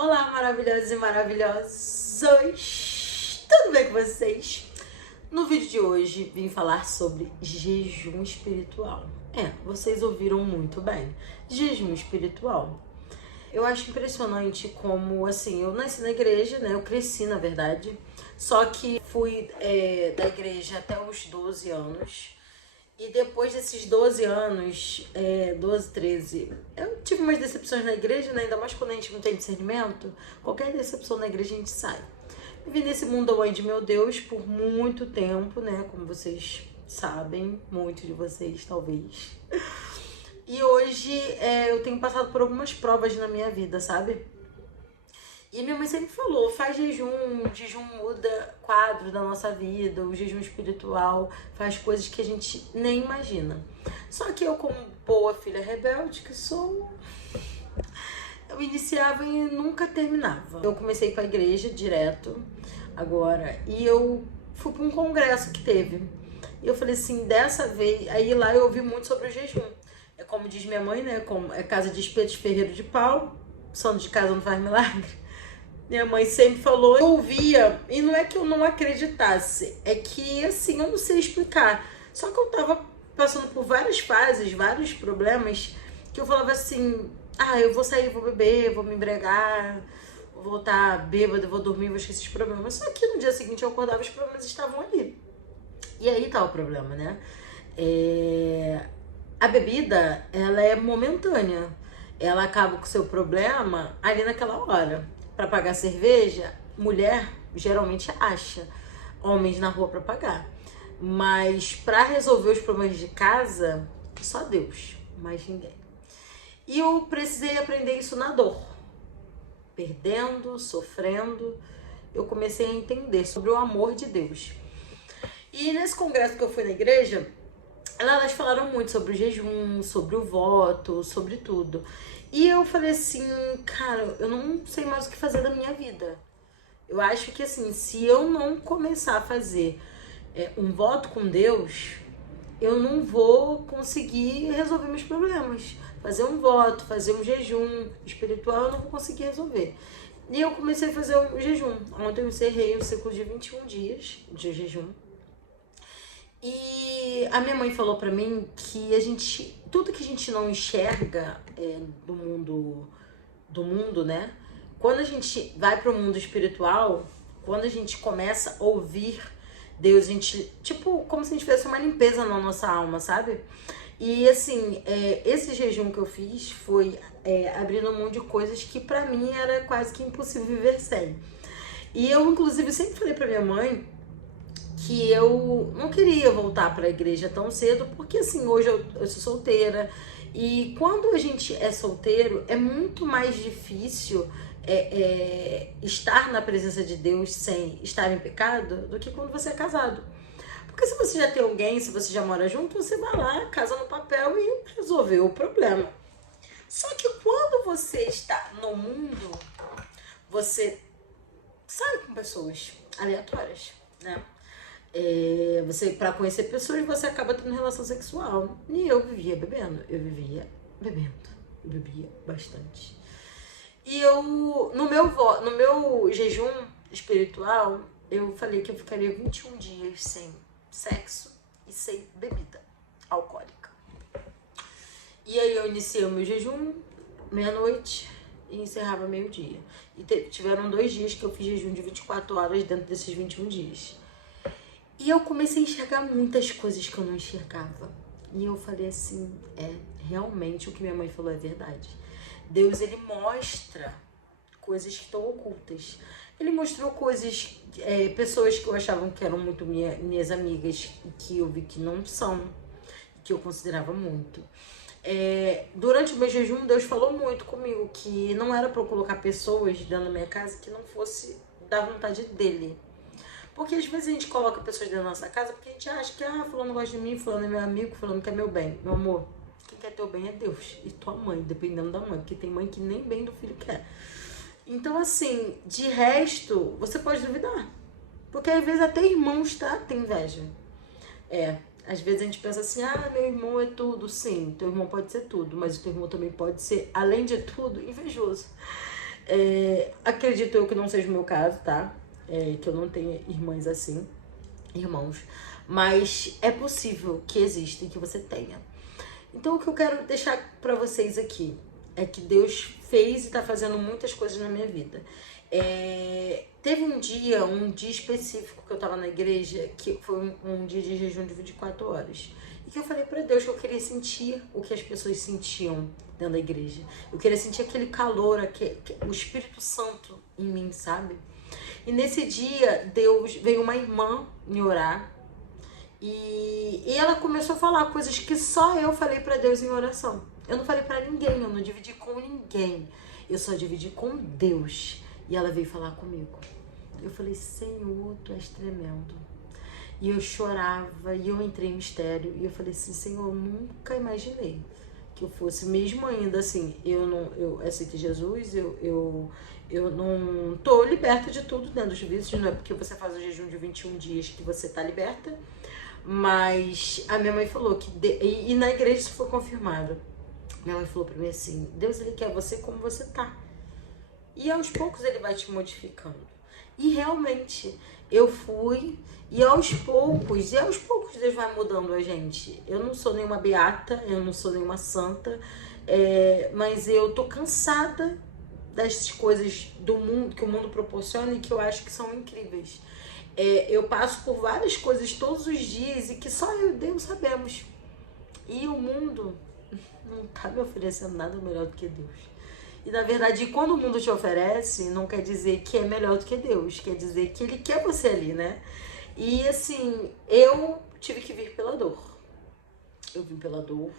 Olá, maravilhosos e maravilhosos! Tudo bem com vocês? No vídeo de hoje vim falar sobre jejum espiritual. Vocês ouviram muito bem. Jejum espiritual. Eu acho impressionante como, assim, eu nasci na igreja, né? Eu cresci, na verdade. Só que fui da igreja até os 12 anos. E depois desses 12 anos, 12, 13, eu tive umas decepções na igreja, né? Ainda mais quando a gente não tem discernimento. Qualquer decepção na igreja a gente sai. Vivi nesse mundo onde, meu Deus, por muito tempo, né? Como vocês sabem, muitos de vocês talvez. E hoje eu tenho passado por algumas provas na minha vida, sabe? E minha mãe sempre falou, faz jejum, o jejum muda quadro da nossa vida, o jejum espiritual faz coisas que a gente nem imagina. Só que eu, como boa filha rebelde que sou, eu iniciava e nunca terminava. Eu comecei para a igreja direto agora e eu fui para um congresso que teve. E eu falei assim, dessa vez, aí lá eu ouvi muito sobre o jejum. É como diz minha mãe, né, como é casa de espeto, ferreiro de pau, santo de casa não faz milagre. Minha mãe sempre falou, eu ouvia, e não é que eu não acreditasse, é que, assim, eu não sei explicar. Só que eu tava passando por várias fases, vários problemas, que eu falava assim, eu vou sair, vou beber, vou me embriagar, vou estar bêbada, vou dormir, vou esquecer os problemas. Só que no dia seguinte eu acordava, os problemas estavam ali. E aí tá o problema, né? A bebida, ela é momentânea. Ela acaba com o seu problema ali naquela hora. Para pagar cerveja, mulher geralmente acha homens na rua para pagar. Mas para resolver os problemas de casa, só Deus, mais ninguém. E eu precisei aprender isso na dor. Perdendo, sofrendo, eu comecei a entender sobre o amor de Deus. E nesse congresso que eu fui na igreja, elas falaram muito sobre o jejum, sobre o voto, sobre tudo. E eu falei assim, cara, eu não sei mais o que fazer da minha vida. Eu acho que assim, se eu não começar a fazer um voto com Deus, eu não vou conseguir resolver meus problemas. Fazer um voto, fazer um jejum espiritual, eu não vou conseguir resolver. E eu comecei a fazer um jejum. Ontem eu encerrei o ciclo de 21 dias de jejum. E a minha mãe falou pra mim que tudo que a gente não enxerga do mundo, né? Quando a gente vai pro mundo espiritual, quando a gente começa a ouvir Deus, a gente, tipo, como se a gente fizesse uma limpeza na nossa alma, sabe? E assim, esse jejum que eu fiz foi abrindo mão de coisas que pra mim era quase que impossível viver sem. E eu, inclusive, sempre falei pra minha mãe que eu não queria voltar para a igreja tão cedo, porque assim, hoje eu sou solteira, e quando a gente é solteiro, é muito mais difícil estar na presença de Deus sem estar em pecado do que quando você é casado. Porque se você já tem alguém, se você já mora junto, você vai lá, casa no papel e resolveu o problema. Só que quando você está no mundo, você sai com pessoas aleatórias, né? Você, para conhecer pessoas, você acaba tendo relação sexual. E eu vivia bebendo, eu bebia bastante. E eu, no meu jejum espiritual, eu falei que eu ficaria 21 dias sem sexo e sem bebida alcoólica. E aí eu iniciei o meu jejum meia-noite e encerrava meio-dia. E tiveram 2 dias que eu fiz jejum de 24 horas dentro desses 21 dias. E eu comecei a enxergar muitas coisas que eu não enxergava. E eu falei assim, realmente o que minha mãe falou é verdade. Deus, ele mostra coisas que estão ocultas. Ele mostrou coisas, pessoas que eu achava que eram muito minhas amigas, e que eu vi que não são, que eu considerava muito. Durante o meu jejum, Deus falou muito comigo, que não era para eu colocar pessoas dentro da minha casa que não fosse da vontade dele. Porque às vezes a gente coloca pessoas dentro da nossa casa porque a gente acha que, fulano gosta de mim, fulano é meu amigo, fulano quer meu bem. Meu amor, quem quer teu bem é Deus e tua mãe, dependendo da mãe, porque tem mãe que nem bem do filho quer. Então, assim, de resto, você pode duvidar. Porque às vezes até irmãos, tem inveja. Às vezes a gente pensa assim, meu irmão é tudo. Sim, teu irmão pode ser tudo, mas o teu irmão também pode ser, além de tudo, invejoso. Acredito eu que não seja o meu caso, tá? Que eu não tenha irmãs assim, irmãos. Mas é possível que exista e que você tenha. Então o que eu quero deixar pra vocês aqui é que Deus fez e tá fazendo muitas coisas na minha vida. Teve um dia específico que eu tava na igreja, que foi um dia de jejum de 24 horas. E que eu falei pra Deus que eu queria sentir o que as pessoas sentiam dentro da igreja. Eu queria sentir aquele calor, o Espírito Santo em mim, sabe? E nesse dia, veio uma irmã me orar. E ela começou a falar coisas que só eu falei pra Deus em oração. Eu não falei pra ninguém, eu não dividi com ninguém. Eu só dividi com Deus. E ela veio falar comigo. Eu falei, Senhor, Tu és tremendo. E eu chorava, e eu entrei em mistério. E eu falei assim, Senhor, eu nunca imaginei que eu fosse, mesmo ainda assim, eu aceitei Jesus, eu não tô liberta de tudo, né, dos vícios, não é porque você faz o jejum de 21 dias que você tá liberta. Mas a minha mãe falou que, e na igreja isso foi confirmado. Minha mãe falou pra mim assim, Deus, Ele quer você como você tá. E aos poucos Ele vai te modificando. E realmente, eu fui, e aos poucos Deus vai mudando a gente. Eu não sou nenhuma beata, eu não sou nenhuma santa, mas eu tô cansada das coisas do mundo, que o mundo proporciona e que eu acho que são incríveis. Eu passo por várias coisas todos os dias e que só eu e Deus sabemos. E o mundo não tá me oferecendo nada melhor do que Deus. E na verdade, quando o mundo te oferece, não quer dizer que é melhor do que Deus, quer dizer que Ele quer você ali, né? E assim, eu tive que vir pela dor. Eu vim pela dor.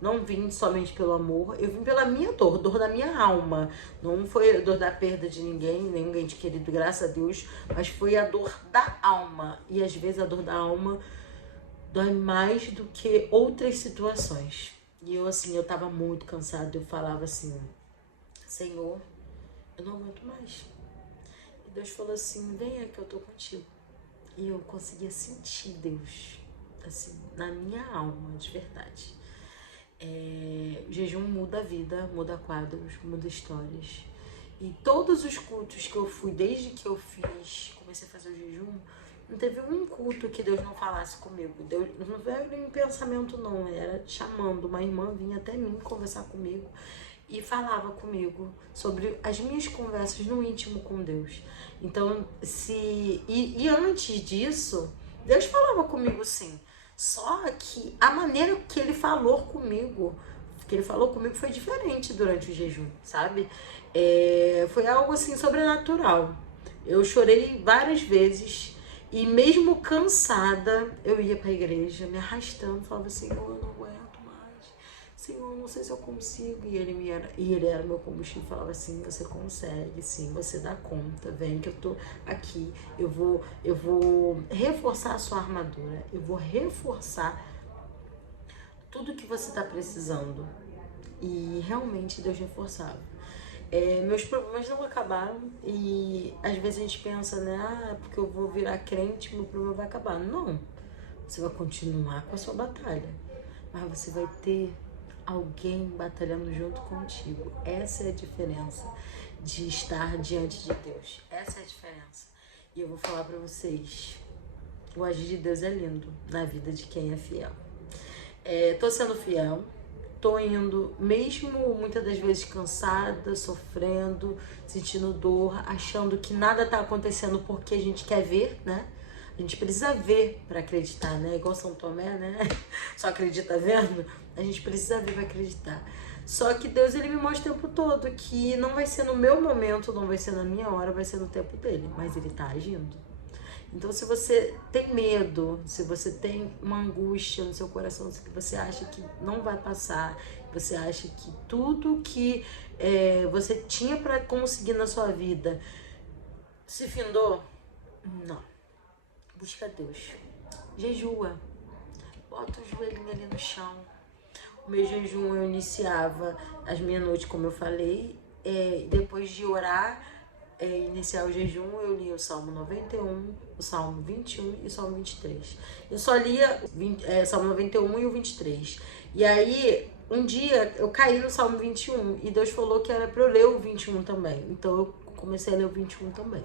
Não vim somente pelo amor, eu vim pela minha dor da minha alma. Não foi a dor da perda de ninguém, nenhum ente querido, graças a Deus, mas foi a dor da alma. E às vezes a dor da alma dói mais do que outras situações. E eu assim, eu tava muito cansada, eu falava assim, Senhor, eu não aguento mais. E Deus falou assim, venha que eu tô contigo. E eu conseguia sentir Deus, assim, na minha alma, de verdade. O jejum muda a vida, muda quadros, muda histórias. E todos os cultos que eu fui, desde que eu comecei a fazer o jejum, não teve um culto que Deus não falasse comigo. Deus não veio em pensamento não, era chamando. Uma irmã vinha até mim conversar comigo e falava comigo sobre as minhas conversas no íntimo com Deus. Então, e antes disso, Deus falava comigo sim. Só que a maneira que Ele falou comigo foi diferente durante o jejum, sabe? Foi algo assim sobrenatural. Eu chorei várias vezes e mesmo cansada, eu ia pra igreja me arrastando, falava, Senhor, eu não aguento mais. Senhor, não sei se eu consigo. E ele era meu combustível, falava assim, você consegue, sim, você dá conta, vem que eu tô aqui, eu vou reforçar a sua armadura, eu vou reforçar tudo que você tá precisando. E realmente Deus reforçava. Meus problemas não acabaram e às vezes a gente pensa, né, porque eu vou virar crente, meu problema vai acabar. Não, você vai continuar com a sua batalha, mas você vai ter alguém batalhando junto contigo. Essa é a diferença de estar diante de Deus. Essa é a diferença. E eu vou falar pra vocês, o agir de Deus é lindo na vida de quem é fiel. Tô sendo fiel, tô indo, mesmo muitas das vezes cansada, sofrendo, sentindo dor, achando que nada tá acontecendo porque a gente quer ver, né? A gente precisa ver para acreditar, né? Igual São Tomé, né? Só acredita vendo. A gente precisa ver para acreditar. Só que Deus, Ele me mostra o tempo todo que não vai ser no meu momento, não vai ser na minha hora, vai ser no tempo dele. Mas Ele tá agindo. Então, se você tem medo, se você tem uma angústia no seu coração, se você acha que não vai passar, você acha que tudo que você tinha para conseguir na sua vida se findou, não. Busca Deus. Jejua. Bota o joelhinho ali no chão. O meu jejum eu iniciava às meia-noite, como eu falei. Depois de orar, iniciar o jejum, eu lia o Salmo 91, o Salmo 21 e o Salmo 23. Eu só lia Salmo 91 e o 23. E aí, um dia eu caí no Salmo 21 e Deus falou que era pra eu ler o 21 também. Então eu comecei a ler o 21 também.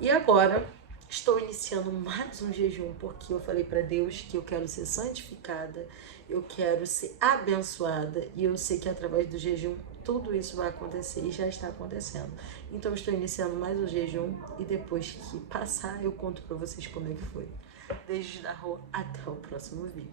E agora estou iniciando mais um jejum, porque eu falei para Deus que eu quero ser santificada, eu quero ser abençoada, e eu sei que através do jejum tudo isso vai acontecer e já está acontecendo. Então eu estou iniciando mais um jejum e depois que passar eu conto para vocês como é que foi. Beijos da rua, até o próximo vídeo.